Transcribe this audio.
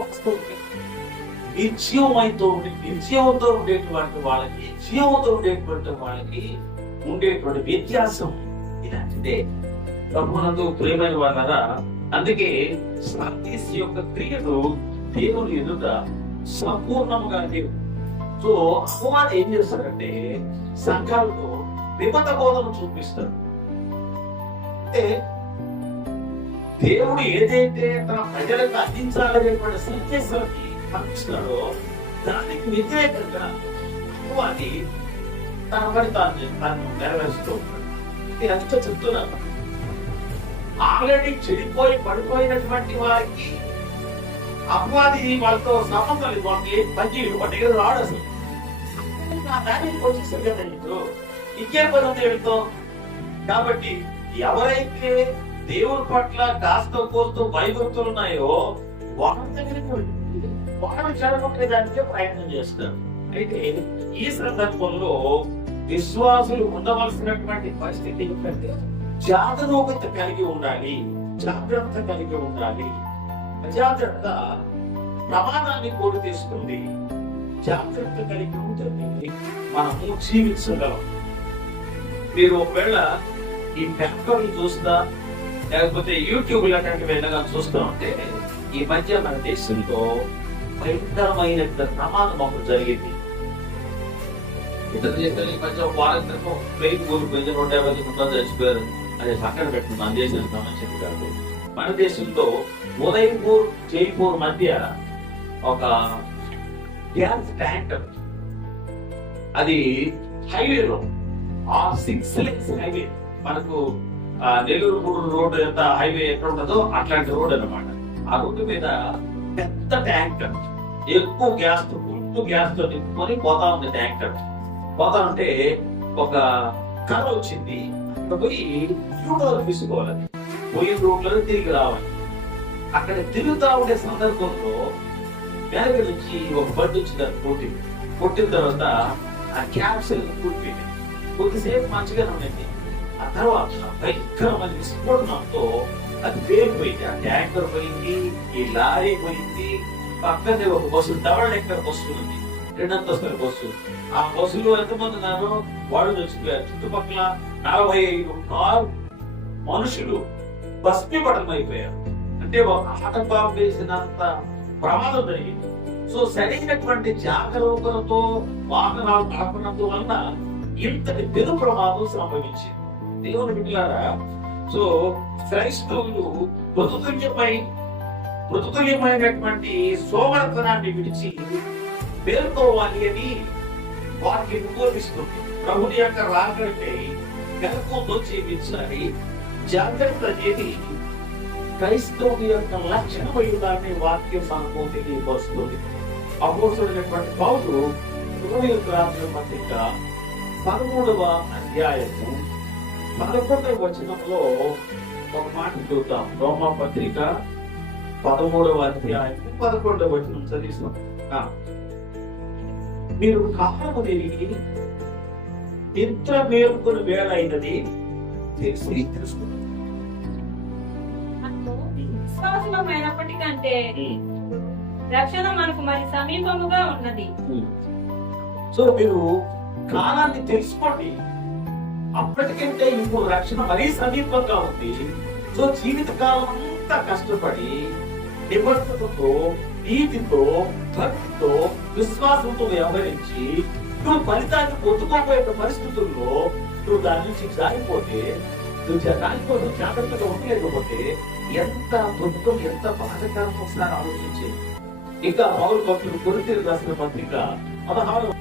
వస్తుంది. నిర్జీవంతో ఉండేటువంటి వాళ్ళకి, జీవంతో ఉండేటువంటి వాళ్ళకి ఉండేటువంటి వ్యత్యాసం ఇలాంటిదే. ప్రభునందు ప్రియమైన వాళ్ళరా, అందుకే సర్వీస్ యొక్క క్రియలు దేవుని ఎదుట సంపూర్ణంగా లేవు. సో అపవాది ఏం చేస్తాడంటే సంఘాలతో విమత బోధన చూపిస్తాడు. అంటే దేవుడు ఏదైతే తన ప్రజలకు అందించాలనేటువంటి సందేశాన్ని పంపిస్తాడో దానికి వ్యతిరేకంగా అపవాది తన పని తాను నెరవేరుస్తూ ఉంటాడు. నేను అంతా చెప్తున్నాను, ఆల్రెడీ చెడిపోయి పడిపోయినటువంటి వారికి అపవాది వాళ్ళతో సంబంధం లేదు. వాళ్ళకి ఏం పని చేయడు, వాళ్ళ దగ్గర రాడు అసలు. దానికి వచ్చేసారు కదా, ఇప్పుడు ఇంకేం పని ఉంది వీళ్ళతో. కాబట్టి ఎవరైతే దేవుని పట్ల కాస్త కోస్తూ భయభక్తులు ఉన్నాయో వాళ్ళ దగ్గరికి వాళ్ళు చెడగొట్టేదానికే ప్రయత్నం చేస్తారు. అయితే ఈ సందర్భంలో విశ్వాసులు ఉండవలసినటువంటి పరిస్థితి ఏంటంటే జాగరూకత కలిగి ఉండాలి, జాగ్రత్త కలిగి ఉండాలి. అజాగ్రత్త ప్రమాదాన్ని కోరి తీసుకుంది. జాగ్రత్త కలిగి ఉంటుంది మనము జీవించగలం. మీరు ఒకవేళ ఈ పేపర్లు చూస్తా లేకపోతే యూట్యూబ్ లాంటివి వెళ్ళగా చూస్తూ ఉంటే ఈ మధ్య మన దేశంలో భయంకరమైన ప్రమాదం ఒకటి జరిగింది. ఇతర దేశాల మధ్య వారం క్రితం ప్లేట్ కూలిపోయింది, 150 మంది చచ్చిపోయారు. అది పక్కన పెట్టి మన దేశానికి సంబంధించింది కాదు. మన దేశంలో ఉదయపూర్ జైపూర్ మధ్య ఒక గ్యాస్ ట్యాంకర్, అది హైవేలో, ఆ 6 lanes హైవే, మనకు నెల్లూరు గూడూరు రోడ్డు ఎంత హైవే ఎక్కడ ఉంటుందో అట్లాంటి రోడ్ అన్నమాట. ఆ రోడ్డు మీద పెద్ద ట్యాంకర్ ఎక్కువ గ్యాస్ తో నింపుకొని పోతా ఉంది. ట్యాంకర్ పోతా ఉంటే ఒక కర్ర వచ్చింది, పోయి యూటర్న్ తీసుకోవాలి, పోయిన రోడ్లో తిరిగి రావాలి. అక్కడ తిరుగుతా ఉండే సందర్భంలో వెనక నుంచి ఒక బండి వచ్చింది, కొట్టిన తర్వాత ఆ క్యాప్సిల్ కూర్పింది. కొద్దిసేపు మంచిగానే ఉండేది. ఆ తర్వాత భయంకరమైన విస్ఫోటనంతో అది పేలిపోయింది. ఆ ట్యాంకర్ పోయింది, ఈ లారీ పోయింది. పక్కనే ఒక బస్సు, డబల్ డెక్కర్ బస్సు ఉంది, 2 అంతస్తుల బస్సు. ఆ బస్సులో ఎంతమంది ఉన్నారో వాడు చచ్చిపోయారు. చుట్టుపక్కల 45 మనుషులు భస్మీపటమైపోయారు. అంటే ఒక ఆటంకం వేసినంత ప్రమాదం జరిగింది. సో సరైనటువంటి జాగరూకతతో వాహనాలు నడపడంతో వలన ఇంతటి పెను ప్రమాదం సంభవించింది. దేవుని బిడ్డలారా, సో క్రైస్తవులు మృతుతుల్యమైనటువంటి సోమరతనాన్ని విడిచి పేర్కోవాలి అని వారికి ఉపయోగిస్తుంది. ప్రభుని యొక్క రాకంటే గర్భంలో జీవించాలి, జాగ్రత్త అనేది క్రైస్తవుని యొక్క లక్షణమయ్యేదాన్ని వాక్యం మనకు తెలియపరుస్తుంది. అపోస్తుడైనటువంటి పౌలు రోమీయులకు రాసిన పత్రిక 13వ అధ్యాయము 11వ వచనంలో ఒక మాట చూద్దాం. రోమా పత్రిక 13వ అధ్యాయం 11వ వచనం చదివిస్తాం. మీరు కాలము తిరిగి నిద్ర మేలుకొని వేళ అయినది తెలిసి తెలుసుకున్నారు. విశ్వాసమైనప్పటికంటే రక్షణ మనకు మరి సమీపముగా ఉన్నది. సో మీరు కాలాన్ని తెలుసుకోండి, అప్పటికంటే ఇప్పుడు రక్షణ మరీ సమీపంగా ఉంది. సో జీవిత కాలం అంతా కష్టపడి నిబద్ధతతో, నీతితో, భక్తితో, విశ్వాసంతో వ్యవహరించి నువ్వు ఫలితాన్ని పొందుకోబోయే పరిస్థితుల్లో నువ్వు దాని నుంచి జారిపోతే, జాగ్రత్తగా ఉండలేకపోతే ఎంత దుఃఖం, ఎంత బాధకరం ఒకసారి ఆలోచించే. ఇంకా పౌలు భక్తులు కొరింథీయులకు రాసిన పత్రిక 16